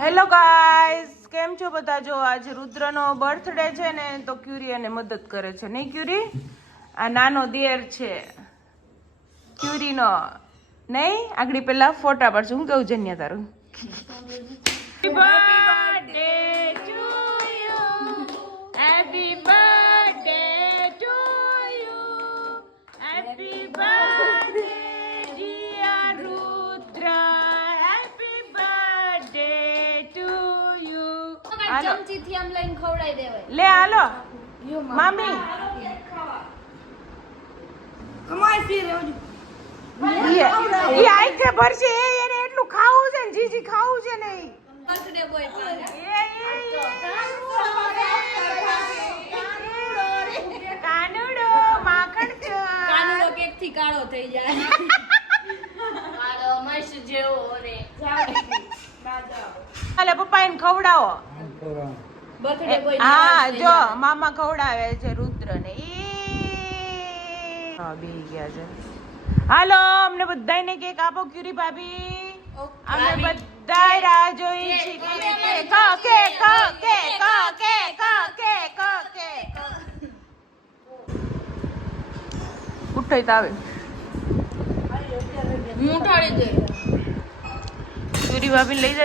Hello guys, કેમ છો બધા? જો આજે રુદ્રનો બર્થડે છે ને, તો ક્યુરી એને મદદ કરે છે. નહીં ક્યુરી? આ નાનો દિયર છે ક્યુરીનો. નહીં આગળ પેલા ફોટા પાડશું. હું કેવું જન્યા તારું? Happy birthday to you, happy birthday to you, happy birthday dear Rudra, happy birthday to you. ચમચીથી આમ લઈને ખવડાવી દેવાય. લે હાલો મામી. ઈ આઈકે ભરશે, એને એટલું ખાવું છે ને, જીજી ખાવું છે ને. બર્થડે બોય કાનુડો માખણ છે. કાનુડો કેક થી કાળો થઈ જાય. કાળો મસ્ત જેવો રે. હાલે પપ્પા એને ખવડાવો. બર્થડે બોય હા જો મામા ખવડાવે છે રુદ્રને. હા બી ગયા છે. હાલો અમને બધાયને કેક આપો ક્યુરી ભાભી. અમે બધાય રાહ જોઈ છીએ કે ઉઠાઈ તો આવે. હું ઉઠાડી દે. ક્યુરી ભાભી લઈ જાય.